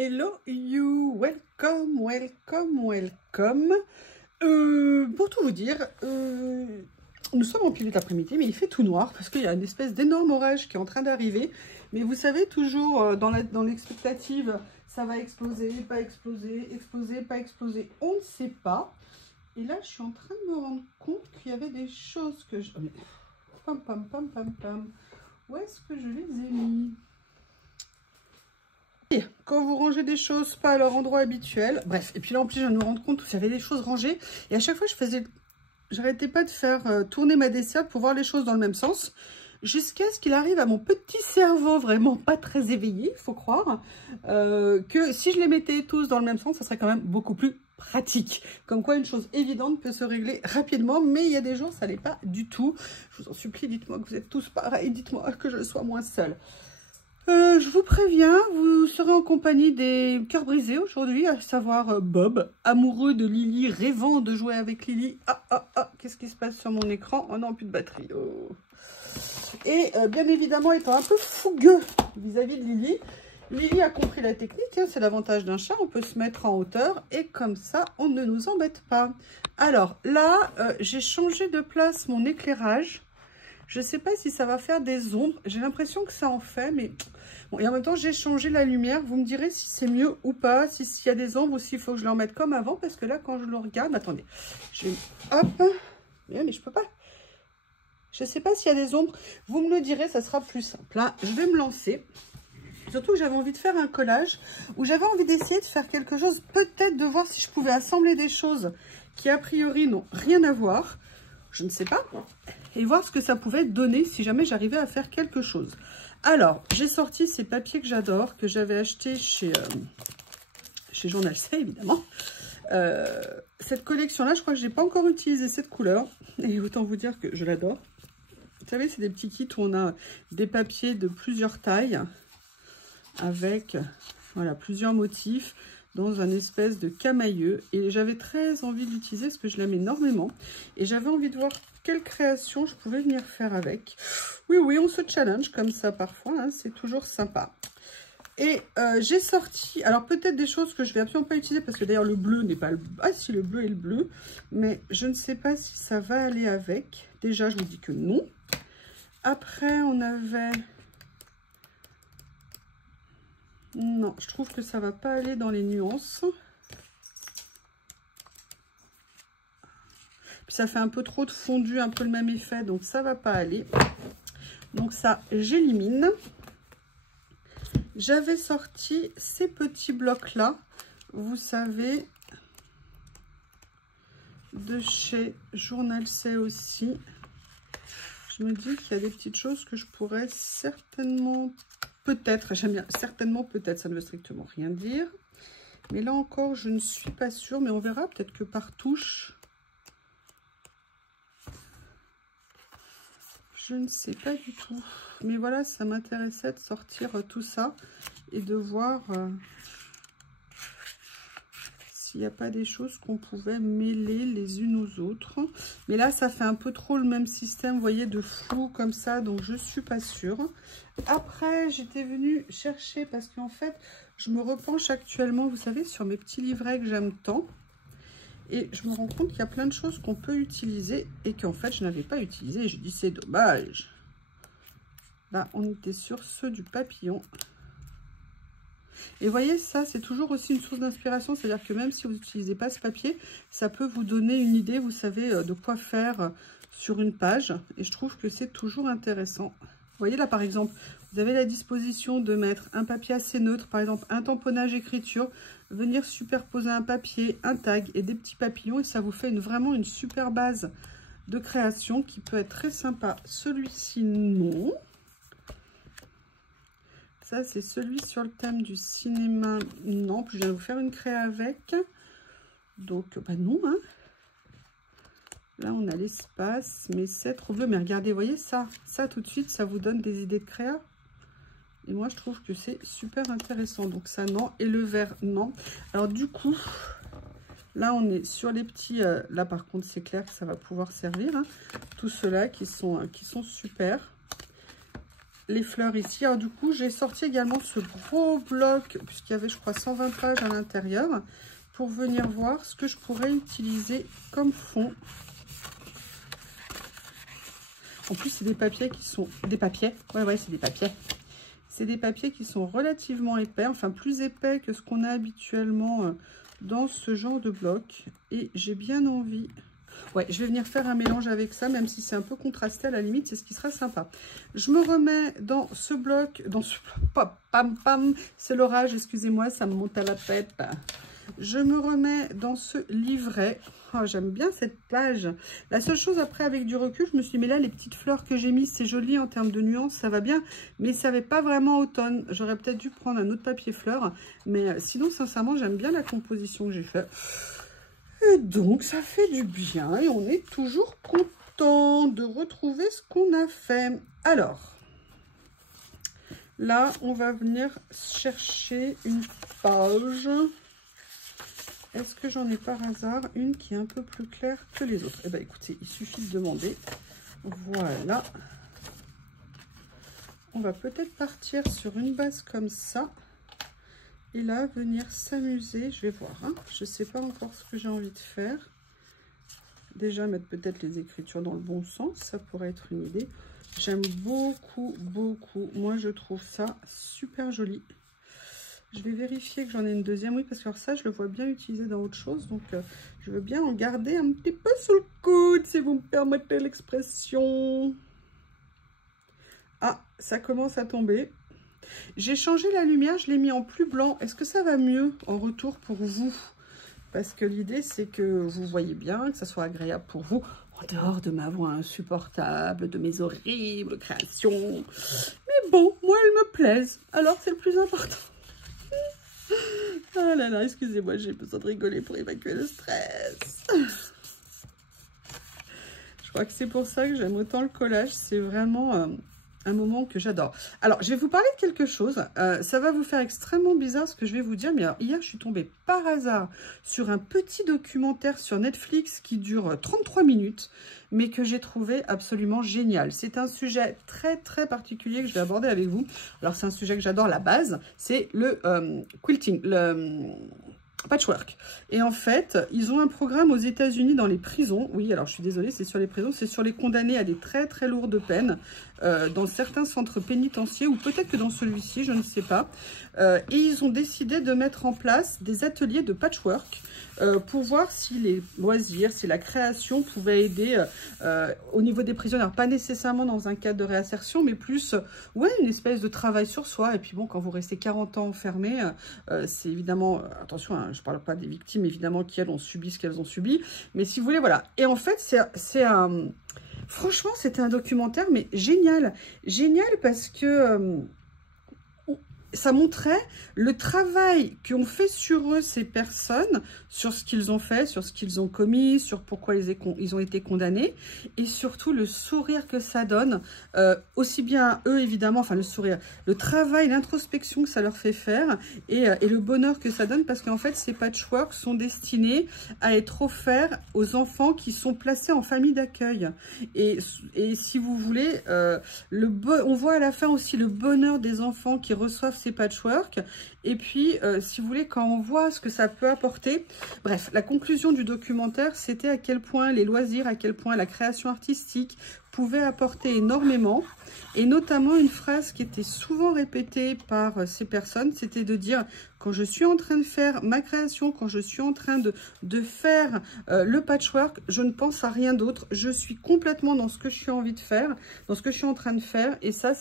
Hello you, welcome, welcome, welcome. Pour tout vous dire, nous sommes en milieu d'après-midi, mais il fait tout noir parce qu'il y a une espèce d'énorme orage qui est en train d'arriver. Mais vous savez, toujours dans l'expectative, ça va exploser, pas exploser, exploser, pas exploser, on ne sait pas. Et là, je suis en train de me rendre compte qu'il y avait des choses que je... Pam, pam, pam, pam, pam. Où est-ce que je les ai mis? Quand vous rangez des choses pas à leur endroit habituel, bref, et puis là en plus je viens de me rendre compte qu'il y avait des choses rangées, et à chaque fois j'arrêtais pas de faire tourner ma desserte pour voir les choses dans le même sens, jusqu'à ce qu'il arrive à mon petit cerveau vraiment pas très éveillé, il faut croire, que si je les mettais tous dans le même sens, ça serait quand même beaucoup plus pratique. Comme quoi une chose évidente peut se régler rapidement, mais il y a des jours ça l'est pas du tout. Je vous en supplie, dites-moi que vous êtes tous pareils, dites-moi que je sois moins seule. Je vous préviens, vous serez en compagnie des cœurs brisés aujourd'hui, à savoir Bob, amoureux de Lily, rêvant de jouer avec Lily. Qu'est-ce qui se passe sur mon écran? Oh non, plus de batterie. Oh. Et bien évidemment, étant un peu fougueux vis-à-vis de Lily, Lily a compris la technique, hein, c'est l'avantage d'un chat, on peut se mettre en hauteur et comme ça, on ne nous embête pas. Alors là, j'ai changé de place mon éclairage. Je ne sais pas si ça va faire des ombres. J'ai l'impression que ça en fait, mais... Bon, et en même temps, j'ai changé la lumière. Vous me direz si c'est mieux ou pas, s'il y a des ombres ou s'il faut que je les remette comme avant. Parce que là, quand je le regarde... Attendez. Je vais... Hop. Mais je peux pas. Je ne sais pas s'il y a des ombres. Vous me le direz, ça sera plus simple. Là, je vais me lancer. Surtout que j'avais envie de faire un collage où j'avais envie d'essayer de faire quelque chose. Peut-être de voir si je pouvais assembler des choses qui, a priori, n'ont rien à voir. Je ne sais pas. Et voir ce que ça pouvait donner si jamais j'arrivais à faire quelque chose. Alors, j'ai sorti ces papiers que j'adore, que j'avais achetés chez Journal C, évidemment. Cette collection-là, je crois que je n'ai pas encore utilisé cette couleur. Et autant vous dire que je l'adore. Vous savez, c'est des petits kits où on a des papiers de plusieurs tailles, avec voilà, plusieurs motifs, dans un espèce de camailleux. Et j'avais très envie de l'utiliser parce que je l'aime énormément. Et j'avais envie de voir quelle création je pouvais venir faire avec. Oui, on se challenge comme ça parfois, hein, c'est toujours sympa. Et j'ai sorti, alors peut-être des choses que je vais absolument pas utiliser, parce que d'ailleurs le bleu n'est pas le... Ah si, le bleu est le bleu, mais je ne sais pas si ça va aller avec. Déjà, je vous dis que non. Après, on avait... Non, je trouve que ça va pas aller dans les nuances. Puis ça fait un peu trop de fondu, un peu le même effet, donc ça va pas aller. Donc ça, j'élimine. J'avais sorti ces petits blocs-là, vous savez, de chez Journal C aussi. Je me dis qu'il y a des petites choses que je pourrais certainement, peut-être, j'aime bien, certainement, peut-être, ça ne veut strictement rien dire. Mais là encore, je ne suis pas sûre, mais on verra, peut-être que par touche. Je ne sais pas du tout. Mais voilà, ça m'intéressait de sortir tout ça et de voir s'il n'y a pas des choses qu'on pouvait mêler les unes aux autres. Mais là, ça fait un peu trop le même système, vous voyez, de flou comme ça, donc je ne suis pas sûre. Après, j'étais venue chercher parce qu'en fait, je me repenche actuellement, vous savez, sur mes petits livrets que j'aime tant. Et je me rends compte qu'il y a plein de choses qu'on peut utiliser et qu'en fait, je n'avais pas utilisé. Et je dis, c'est dommage. Là, on était sur ceux du papillon. Et vous voyez, ça, c'est toujours aussi une source d'inspiration. C'est-à-dire que même si vous n'utilisez pas ce papier, ça peut vous donner une idée, vous savez, de quoi faire sur une page. Et je trouve que c'est toujours intéressant. Vous voyez, là, par exemple, vous avez la disposition de mettre un papier assez neutre, par exemple, un tamponnage écriture, venir superposer un papier, un tag et des petits papillons. Et ça vous fait vraiment une super base de création qui peut être très sympa. Celui-ci, non. Ça, c'est celui sur le thème du cinéma. Non, puis je viens de vous faire une créa avec. Donc, bah non, hein. Là, on a l'espace, mais c'est trop bleu. Mais regardez, vous voyez ça tout de suite, ça vous donne des idées de créa. Et moi, je trouve que c'est super intéressant. Donc ça, non. Et le vert, non. Alors du coup, là, on est sur les petits... là, par contre, c'est clair que ça va pouvoir servir. Hein. Tous ceux-là qui sont super. les fleurs ici. Alors du coup, j'ai sorti également ce gros bloc, puisqu'il y avait, je crois, 120 pages à l'intérieur, pour venir voir ce que je pourrais utiliser comme fond. En plus, c'est des papiers qui sont... Des papiers? Ouais, c'est des papiers. C'est des papiers qui sont relativement épais, enfin plus épais que ce qu'on a habituellement dans ce genre de bloc. Et j'ai bien envie... Ouais, je vais venir faire un mélange avec ça, même si c'est un peu contrasté à la limite, c'est ce qui sera sympa. Je me remets dans ce bloc, pam pam, c'est l'orage, excusez-moi, ça me monte à la tête. Je me remets dans ce livret. Oh, j'aime bien cette page. La seule chose après, avec du recul, je me suis dit, mais là, les petites fleurs que j'ai mises, c'est joli en termes de nuances, ça va bien, mais ça n'avait pas vraiment automne. J'aurais peut-être dû prendre un autre papier fleur, mais sinon, sincèrement, j'aime bien la composition que j'ai faite. Et donc, ça fait du bien et on est toujours content de retrouver ce qu'on a fait. Alors, là, on va venir chercher une page. Est-ce que j'en ai par hasard une qui est un peu plus claire que les autres? Eh bien, écoutez, il suffit de demander. Voilà. On va peut-être partir sur une base comme ça. Et là, venir s'amuser, je vais voir, hein. Je ne sais pas encore ce que j'ai envie de faire. Déjà, mettre peut-être les écritures dans le bon sens, ça pourrait être une idée. J'aime beaucoup, beaucoup. Moi, je trouve ça super joli. Je vais vérifier que j'en ai une deuxième, oui, parce que ça, je le vois bien utilisé dans autre chose. Donc, je veux bien en garder un petit peu sous le coude, si vous me permettez l'expression. Ah, ça commence à tomber. J'ai changé la lumière, je l'ai mis en plus blanc. Est-ce que ça va mieux en retour pour vous? Parce que l'idée, c'est que vous voyez bien, que ça soit agréable pour vous, en dehors de ma voix insupportable, de mes horribles créations. Mais bon, moi, elles me plaisent. Alors, c'est le plus important. Ah là là, excusez-moi, j'ai besoin de rigoler pour évacuer le stress. Je crois que c'est pour ça que j'aime autant le collage. C'est vraiment... un moment que j'adore. Alors, je vais vous parler de quelque chose. Ça va vous faire extrêmement bizarre ce que je vais vous dire. Mais alors, hier, je suis tombée par hasard sur un petit documentaire sur Netflix qui dure 33 minutes, mais que j'ai trouvé absolument génial. C'est un sujet très, très particulier que je vais aborder avec vous. Alors, c'est un sujet que j'adore à la base. C'est le quilting, le... patchwork. Et en fait, ils ont un programme aux États-Unis dans les prisons. Oui, alors je suis désolée, c'est sur les prisons, c'est sur les condamnés à des très très lourdes peines dans certains centres pénitentiaires ou peut-être que dans celui-ci, je ne sais pas. Et ils ont décidé de mettre en place des ateliers de patchwork pour voir si les loisirs, si la création pouvait aider au niveau des prisonniers. Alors, pas nécessairement dans un cadre de réinsertion, mais plus, ouais, une espèce de travail sur soi. Et puis bon, quand vous restez 40 ans enfermé, c'est évidemment, attention, hein, je ne parle pas des victimes, évidemment, qui elles ont subi ce qu'elles ont subi. Mais si vous voulez, voilà. Et en fait, c'est un... Franchement, c'était un documentaire, mais génial. Génial parce que... ça montrait le travail qu'ont fait sur eux ces personnes, sur ce qu'ils ont fait, sur ce qu'ils ont commis, sur pourquoi ils ont été condamnés, et surtout le sourire que ça donne, aussi bien eux évidemment, enfin le sourire, le travail, l'introspection que ça leur fait faire, et le bonheur que ça donne, parce qu'en fait ces patchworks sont destinés à être offerts aux enfants qui sont placés en famille d'accueil. Et si vous voulez, on voit à la fin aussi le bonheur des enfants qui reçoivent ces patchwork, et puis si vous voulez, quand on voit ce que ça peut apporter, bref, la conclusion du documentaire, c'était à quel point les loisirs, à quel point la création artistique pouvait apporter énormément, et notamment une phrase qui était souvent répétée par ces personnes, c'était de dire, quand je suis en train de faire ma création, quand je suis en train de faire le patchwork, je ne pense à rien d'autre, je suis complètement dans ce que je suis envie de faire, dans ce que je suis en train de faire, et ça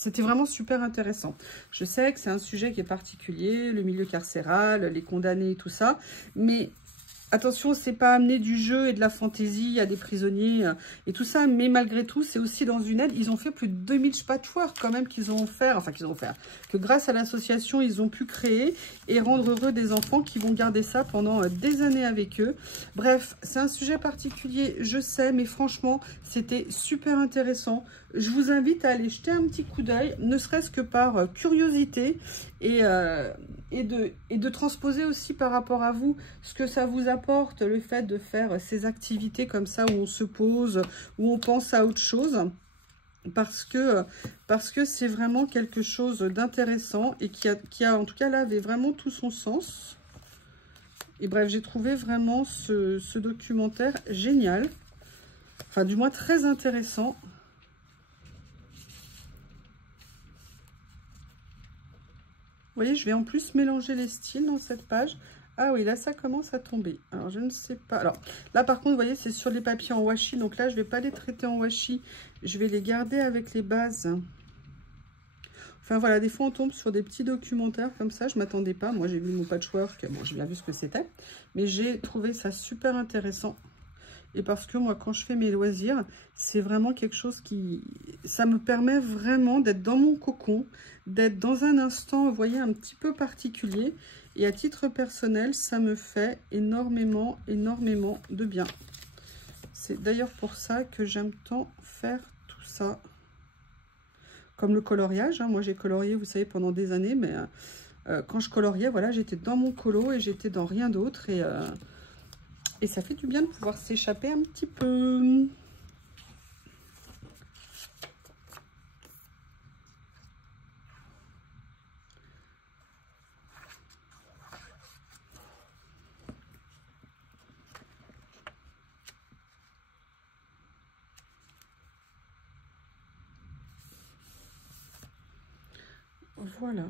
c'était vraiment super intéressant. Je sais que c'est un sujet qui est particulier, le milieu carcéral, les condamnés, tout ça. Mais attention, c'est pas amener du jeu et de la fantaisie à des prisonniers et tout ça. Mais malgré tout, c'est aussi dans une aide. Ils ont fait plus de 2000 patchwork quand même qu'ils ont offert. Enfin, que grâce à l'association, ils ont pu créer et rendre heureux des enfants qui vont garder ça pendant des années avec eux. Bref, c'est un sujet particulier, je sais, mais franchement, c'était super intéressant. Je vous invite à aller jeter un petit coup d'œil, ne serait-ce que par curiosité et de transposer aussi par rapport à vous ce que ça vous apporte, le fait de faire ces activités comme ça où on se pose, où on pense à autre chose. parce que c'est vraiment quelque chose d'intéressant et qui a, en tout cas là, avait vraiment tout son sens. Et bref, j'ai trouvé vraiment ce documentaire génial. Enfin, du moins très intéressant. Vous voyez, je vais en plus mélanger les styles dans cette page. Ah oui, là, ça commence à tomber. Alors, je ne sais pas. Alors, là, par contre, vous voyez, c'est sur les papiers en washi. Donc là, je ne vais pas les traiter en washi. Je vais les garder avec les bases. Enfin, voilà, des fois, on tombe sur des petits documentaires comme ça. Je ne m'attendais pas. Moi, j'ai vu mon patchwork. Bon, j'ai bien vu ce que c'était. Mais j'ai trouvé ça super intéressant. Et parce que moi, quand je fais mes loisirs, c'est vraiment quelque chose qui... Ça me permet vraiment d'être dans mon cocon, d'être dans un instant, vous voyez, un petit peu particulier. Et à titre personnel, ça me fait énormément, énormément de bien. C'est d'ailleurs pour ça que j'aime tant faire tout ça. Comme le coloriage, hein. Moi, j'ai colorié, vous savez, pendant des années. Mais quand je coloriais, voilà, j'étais dans mon colo et j'étais dans rien d'autre. Et ça fait du bien de pouvoir s'échapper un petit peu. Voilà.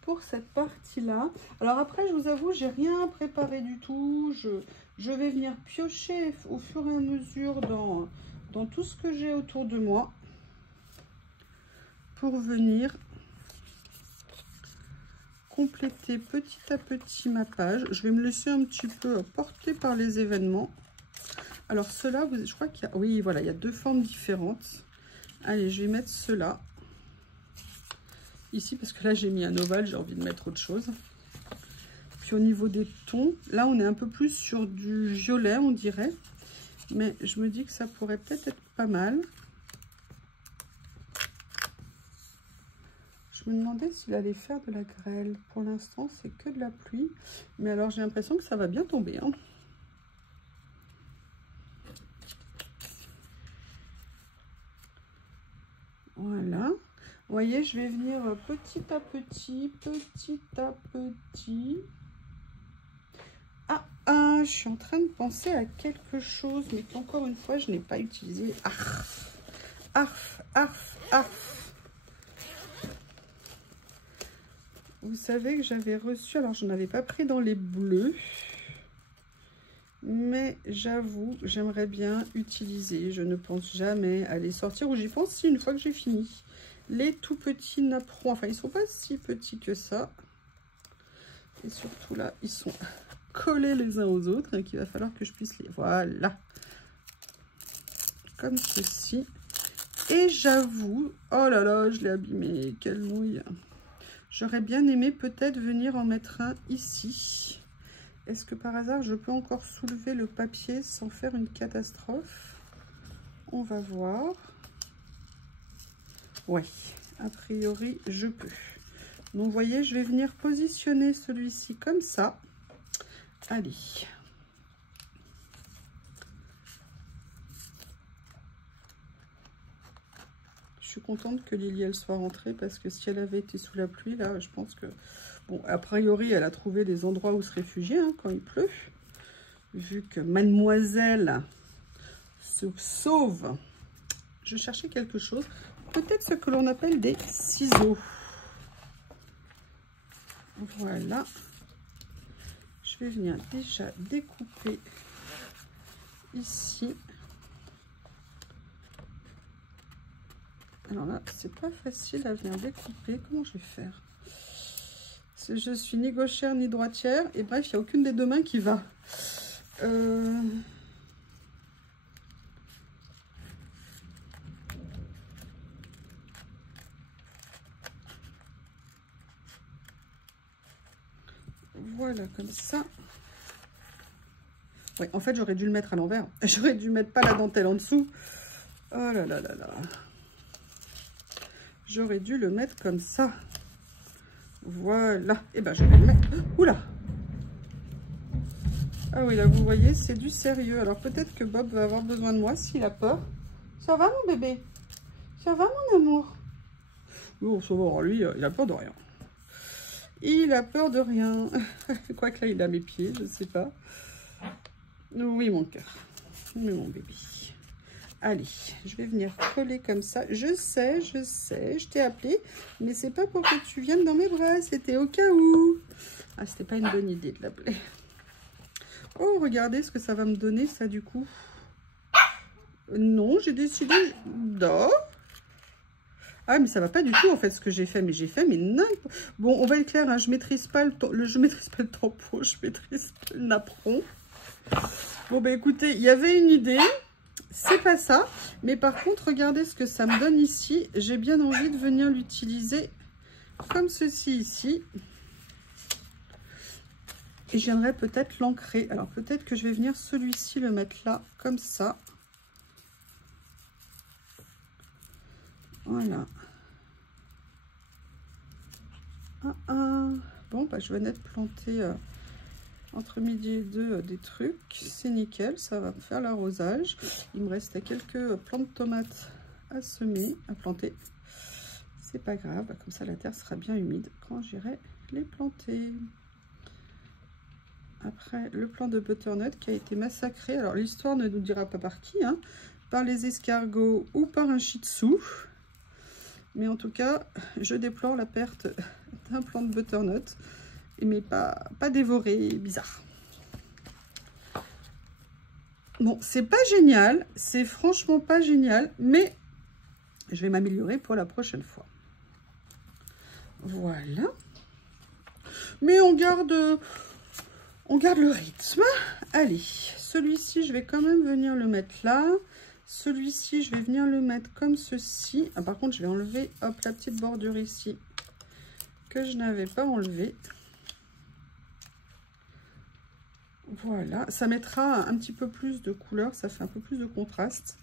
Pour cette partie-là. Alors après, je vous avoue, j'ai rien préparé du tout. Je vais venir piocher au fur et à mesure dans tout ce que j'ai autour de moi pour venir compléter petit à petit ma page. Je vais me laisser un petit peu porter par les événements. Alors ceux-là, je crois qu'il y a... Oui, voilà, il y a deux formes différentes. Allez, je vais mettre ceux-là. Ici, parce que là, j'ai mis un ovale, j'ai envie de mettre autre chose. Puis au niveau des tons, là, on est un peu plus sur du violet, on dirait. Mais je me dis que ça pourrait peut-être être pas mal. Je me demandais s'il allait faire de la grêle. Pour l'instant, c'est que de la pluie. Mais alors, j'ai l'impression que ça va bien tomber, hein. Voilà. Vous voyez, je vais venir petit à petit, petit à petit. Ah, je suis en train de penser à quelque chose, mais qu'encore une fois, je n'ai pas utilisé. Arf, arf, arf, arf. Vous savez que j'avais reçu, alors je n'avais pas pris dans les bleus, mais j'avoue, j'aimerais bien utiliser. Je ne pense jamais à les sortir, ou j'y pense si une fois que j'ai fini. Les tout petits napperons, enfin ils sont pas si petits que ça. Et surtout là, ils sont collés les uns aux autres, qu'il va falloir que je puisse les... Voilà. Comme ceci. Et j'avoue, oh là là, je l'ai abîmé, quelle mouille. J'aurais bien aimé peut-être venir en mettre un ici. Est-ce que par hasard, je peux encore soulever le papier sans faire une catastrophe? On va voir. Ouais, a priori, je peux. Donc, vous voyez, je vais venir positionner celui-ci comme ça. Allez. Je suis contente que Lily, elle soit rentrée parce que si elle avait été sous la pluie, là, je pense que... Bon, a priori, elle a trouvé des endroits où se réfugier hein, quand il pleut. Vu que mademoiselle se sauve. Je cherchais quelque chose. Peut-être ce que l'on appelle des ciseaux. Voilà. Je vais venir déjà découper ici. Alors là, c'est pas facile à venir découper. Comment je vais faire? Je suis ni gauchère ni droitière. Et bref, il n'y a aucune des deux mains qui va. Voilà, comme ça. Ouais, en fait, j'aurais dû le mettre à l'envers. J'aurais dû mettre pas la dentelle en dessous. Oh là là là là. J'aurais dû le mettre comme ça. Voilà. Et ben, je vais le mettre... Oula! Ah oui, là, vous voyez, c'est du sérieux. Alors, peut-être que Bob va avoir besoin de moi s'il a peur. Ça va, mon bébé? Ça va, mon amour? Bon, ça va, lui, il a peur de rien. Il a peur de rien. Quoique là, il a mes pieds, je sais pas. Oui, mon cœur. Oui, mon bébé. Allez, je vais venir coller comme ça. Je sais, je t'ai appelé, mais c'est pas pour que tu viennes dans mes bras, c'était au cas où. Ah, c'était pas une bonne idée de l'appeler. Oh, regardez ce que ça va me donner, ça, du coup. Non, j'ai décidé... Non. Ah, mais ça va pas du tout, en fait, ce que j'ai fait. Mais j'ai fait, mais n'importe... Bon, on va être clair, hein, je maîtrise pas je maîtrise pas le tempo, je maîtrise pas le napperon. Bon, bah écoutez, il y avait une idée... C'est pas ça, mais par contre, regardez ce que ça me donne ici. J'ai bien envie de venir l'utiliser comme ceci ici. Et je viendrai peut-être l'ancrer. Alors peut-être que je vais venir celui-ci le mettre là, comme ça. Voilà. Bon, bah, je vais venir planter entre midi et deux des trucs. C'est nickel, ça va me faire l'arrosage. Il me reste quelques plants de tomates à semer, à planter. C'est pas grave, comme ça la terre sera bien humide quand j'irai les planter. Après, le plant de butternut qui a été massacré. Alors l'histoire ne nous dira pas par qui, hein, par les escargots ou par un shih tzu. Mais en tout cas, je déplore la perte d'un plant de butternut. Mais pas dévoré, bizarre. Bon, c'est pas génial, c'est franchement pas génial, mais je vais m'améliorer pour la prochaine fois. Voilà. Mais on garde le rythme. Allez, celui-ci, je vais quand même venir le mettre là. Celui-ci, je vais venir le mettre comme ceci. Ah, par contre, je vais enlever, hop, la petite bordure ici que je n'avais pas enlevée. Voilà, ça mettra un petit peu plus de couleur, ça fait un peu plus de contraste.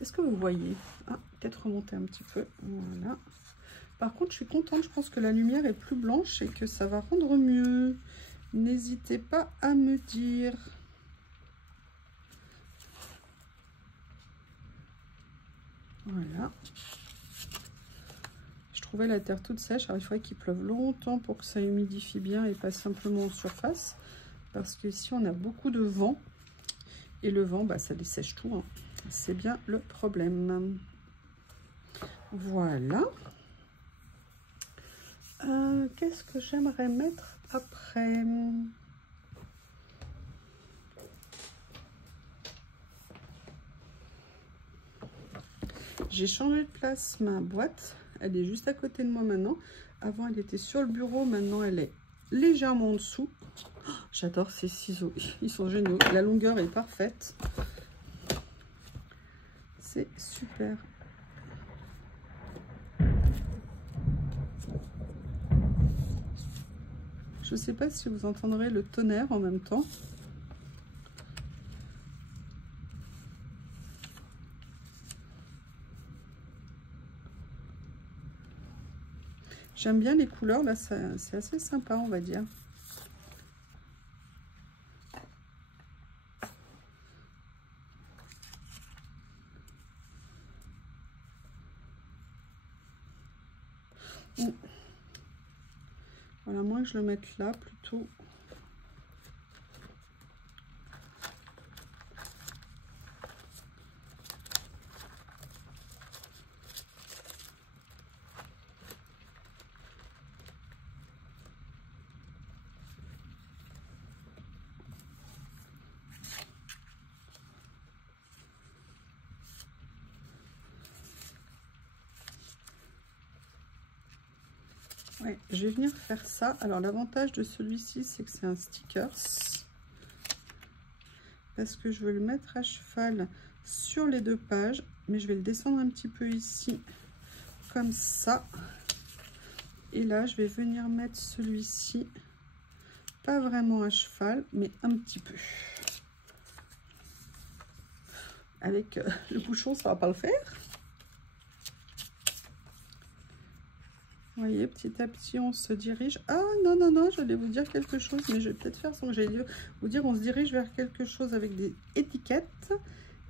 Est-ce que vous voyez? Ah, peut-être remonter un petit peu. Voilà. Par contre, je suis contente, je pense que la lumière est plus blanche et que ça va rendre mieux. N'hésitez pas à me dire. Voilà. Je trouvais la terre toute sèche, alors il faudrait qu'il pleuve longtemps pour que ça humidifie bien et pas simplement en surface. Parce que ici on a beaucoup de vent et le vent bah, ça dessèche tout, hein. C'est bien le problème. Voilà. Qu'est-ce que j'aimerais mettre après? J'ai changé de place ma boîte, elle est juste à côté de moi maintenant. Avant elle était sur le bureau, maintenant elle est légèrement en dessous. J'adore ces ciseaux, ils sont géniaux. La longueur est parfaite. C'est super. Je ne sais pas si vous entendrez le tonnerre en même temps. J'aime bien les couleurs, là c'est assez sympa on va dire. Voilà, moi je le mette là plutôt. Ouais, je vais venir faire ça. Alors l'avantage de celui-ci, c'est que c'est un sticker. Parce que je veux le mettre à cheval sur les deux pages. Mais je vais le descendre un petit peu ici, comme ça. Et là, je vais venir mettre celui-ci, pas vraiment à cheval, mais un petit peu. Avec le bouchon, ça va pas le faire. Vous voyez, petit à petit, on se dirige. Ah, non, non, non, j'allais vous dire quelque chose, mais je vais peut-être faire sans que j'allais vous dire, on se dirige vers quelque chose avec des étiquettes.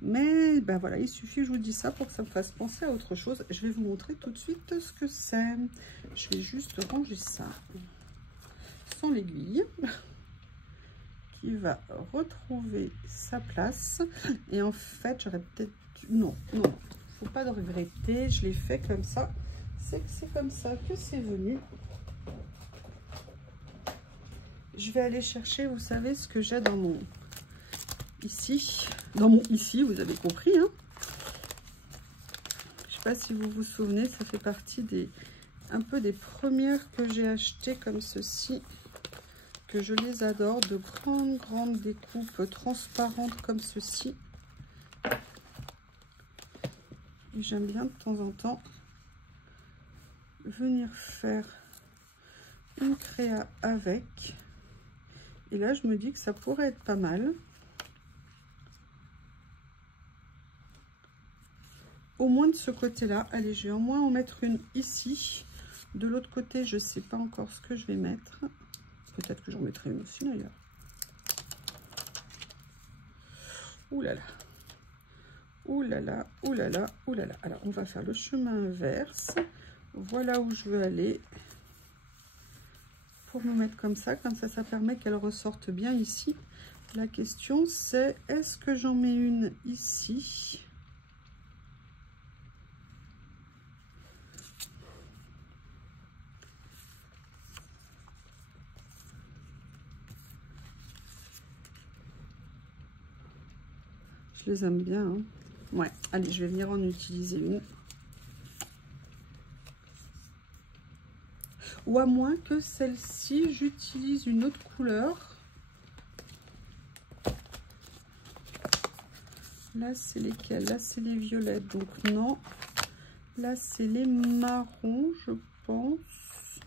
Mais ben voilà, il suffit, je vous dis ça, pour que ça me fasse penser à autre chose. Je vais vous montrer tout de suite ce que c'est. Je vais juste ranger ça sans l'aiguille, qui va retrouver sa place. Et en fait, j'aurais peut-être... Non, faut pas de regretter. Je l'ai fait comme ça. C'est que c'est comme ça que c'est venu. Je vais aller chercher, vous savez, ce que j'ai dans mon... Ici. Dans mon ici, vous avez compris, hein. Je sais pas si vous vous souvenez, ça fait partie des... un peu des premières que j'ai achetées comme ceci. Que je les adore. De grandes découpes transparentes comme ceci. Et j'aime bien de temps en temps venir faire une créa avec. Et là, je me dis que ça pourrait être pas mal. Au moins de ce côté-là. Allez, je vais au moins en mettre une ici. De l'autre côté, je ne sais pas encore ce que je vais mettre. Peut-être que j'en mettrai une aussi d'ailleurs. Ouh là là. Ouh là là, ouh là là, ouh là là. Alors, on va faire le chemin inverse. Voilà où je veux aller. Pour me mettre comme ça ça permet qu'elle ressorte bien ici. La question c'est, est-ce que j'en mets une ici? Je les aime bien, hein. Ouais, allez, je vais venir en utiliser une. Ou à moins que celle-ci, j'utilise une autre couleur. Là, c'est lesquels? Là, c'est les violettes, donc non. Là, c'est les marrons, je pense.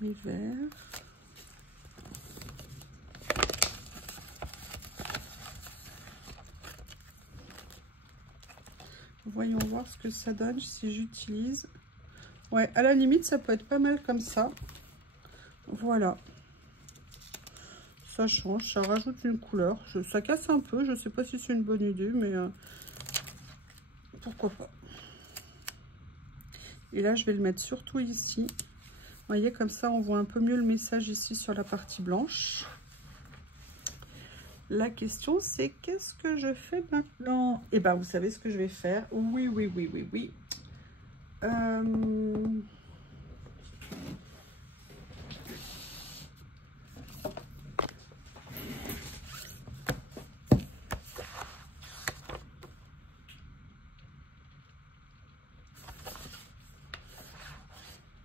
Les verts. Voyons voir ce que ça donne si j'utilise. Ouais, à la limite, ça peut être pas mal comme ça. Voilà. Ça change, ça rajoute une couleur. Ça casse un peu, je sais pas si c'est une bonne idée, mais pourquoi pas. Et là, je vais le mettre surtout ici. Vous voyez, comme ça, on voit un peu mieux le message ici sur la partie blanche. La question, c'est qu'est-ce que je fais maintenant? Eh bien, vous savez ce que je vais faire. Oui.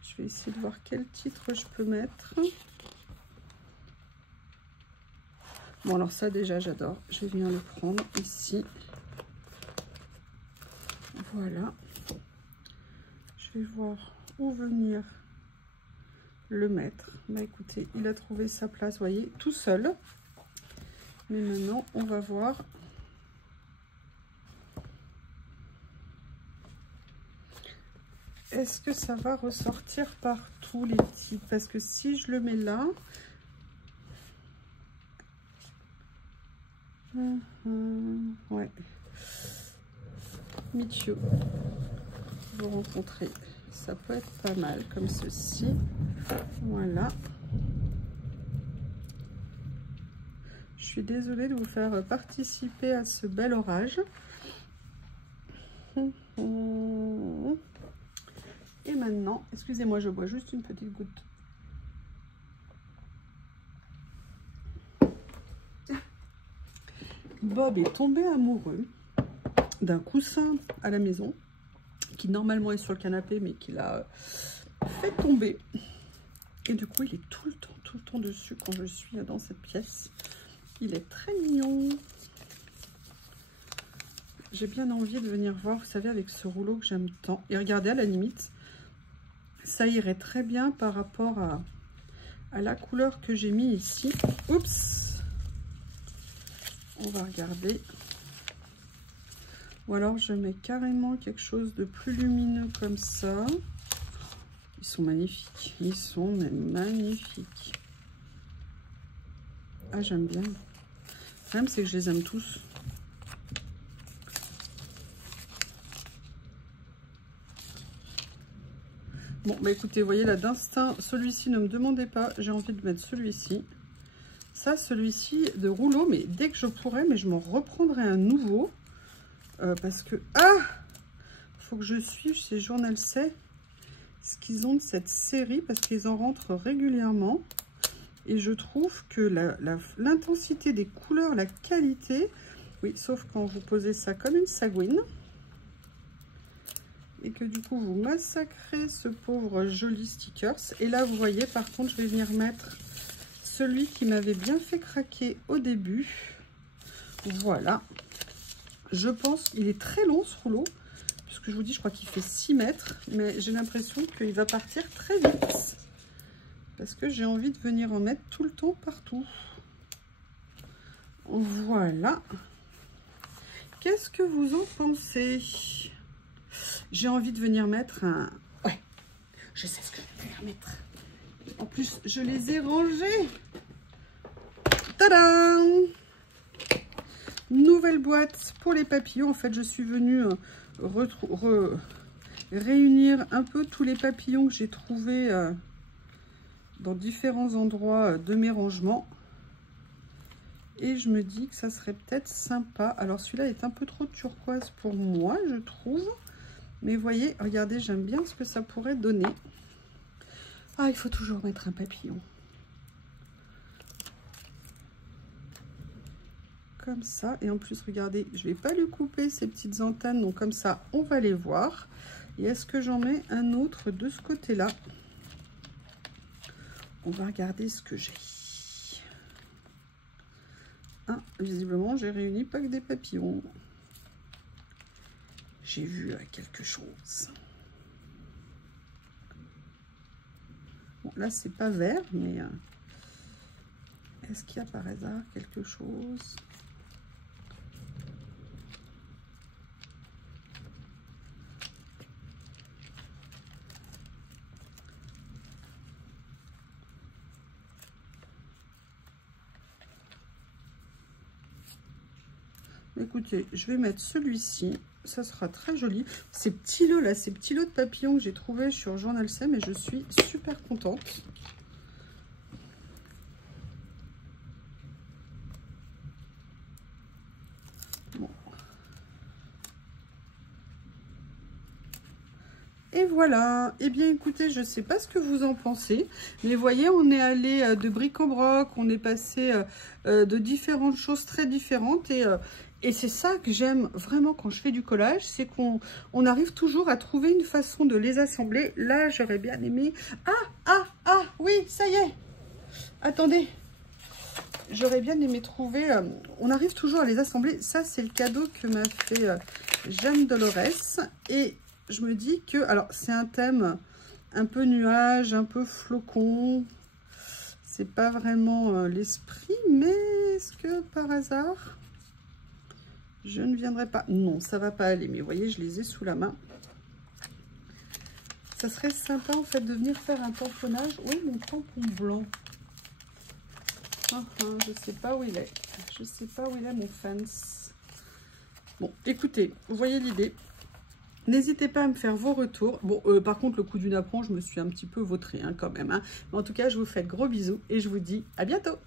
Je vais essayer de voir quel titre je peux mettre. Bon, alors ça, déjà, j'adore. Je vais venir le prendre ici. Voilà. Je vais voir où venir le mettre. Bah, écoutez, il a trouvé sa place, vous voyez, tout seul. Mais maintenant, on va voir. Est-ce que ça va ressortir partout les titres? Parce que si je le mets là... ouais. Michio, vous rencontrez. Ça peut être pas mal comme ceci. Voilà. Je suis désolée de vous faire participer à ce bel orage. Et maintenant, excusez-moi, je bois juste une petite goutte. Bob est tombé amoureux d'un coussin à la maison qui normalement est sur le canapé mais qu'il a fait tomber. Et du coup, il est tout le temps dessus quand je suis dans cette pièce. Il est très mignon. J'ai bien envie de venir voir, vous savez, avec ce rouleau que j'aime tant. Et regardez, à la limite, ça irait très bien par rapport à la couleur que j'ai mis ici. Oups! On va regarder. Ou alors je mets carrément quelque chose de plus lumineux comme ça. Ils sont magnifiques. Ils sont même magnifiques. Ah, j'aime bien. problème, c'est que je les aime tous. Bon, bah écoutez, vous voyez là, d'instinct, celui-ci, ne me demandez pas, j'ai envie de mettre celui-ci. Ça, celui-ci de rouleau, mais dès que je pourrais, mais je m'en reprendrai un nouveau. Parce que, faut que je suive chez Journal C ce qu'ils ont de cette série, parce qu'ils en rentrent régulièrement. Et je trouve que l'intensité des couleurs, la qualité, oui, sauf quand vous posez ça comme une sagouine. Et que du coup, vous massacrez ce pauvre joli stickers. Et là, vous voyez, par contre, je vais venir mettre celui qui m'avait bien fait craquer au début. Voilà. Je pense qu'il est très long, ce rouleau. Puisque je vous dis, je crois qu'il fait 6 mètres. Mais j'ai l'impression qu'il va partir très vite. Parce que j'ai envie de venir en mettre tout le temps partout. Voilà. Qu'est-ce que vous en pensez? J'ai envie de venir mettre un... Ouais, je sais ce que je vais venir mettre. En plus, je les ai rangés. Tadam! Nouvelle boîte pour les papillons. En fait, je suis venue réunir un peu tous les papillons que j'ai trouvés dans différents endroits de mes rangements. Et je me dis que ça serait peut-être sympa. Alors, celui-là est un peu trop turquoise pour moi, je trouve. Mais voyez, regardez, j'aime bien ce que ça pourrait donner. Ah, il faut toujours mettre un papillon. Comme ça. Et en plus, regardez, je ne vais pas lui couper ces petites antennes. Donc, comme ça, on va les voir. Et est-ce que j'en mets un autre de ce côté-là? On va regarder ce que j'ai. Ah, visiblement, j'ai réuni pas que des papillons. J'ai vu quelque chose. Bon, là, c'est pas vert, mais est-ce qu'il y a par hasard quelque chose? Écoutez, je vais mettre celui-ci. Ça sera très joli. Ces petits lots là, ces petits lots de papillons que j'ai trouvé sur Journal C, et je suis super contente. Bon. Et voilà. Eh bien, écoutez, je ne sais pas ce que vous en pensez, mais voyez, on est allé de bric-au-broc, on est passé de différentes choses très différentes et c'est ça que j'aime vraiment quand je fais du collage, c'est qu'on arrive toujours à trouver une façon de les assembler. Là, j'aurais bien aimé... Ah, oui, ça y est. Attendez. J'aurais bien aimé trouver... on arrive toujours à les assembler. Ça, c'est le cadeau que m'a fait Jeanne Dolores. Et je me dis que... Alors, c'est un thème un peu nuage, un peu flocon. C'est pas vraiment l'esprit, mais est-ce que par hasard... Je ne viendrai pas. Non, ça va pas aller. Mais vous voyez, je les ai sous la main. Ça serait sympa, en fait, de venir faire un tamponnage. Oui, mon tampon blanc. Je sais pas où il est. Je sais pas où il est, mon fans. Bon, écoutez, vous voyez l'idée. N'hésitez pas à me faire vos retours. Bon, par contre, le coup du napperon, je me suis un petit peu vautrée, hein, quand même. Hein. Mais en tout cas, je vous fais de gros bisous et je vous dis à bientôt.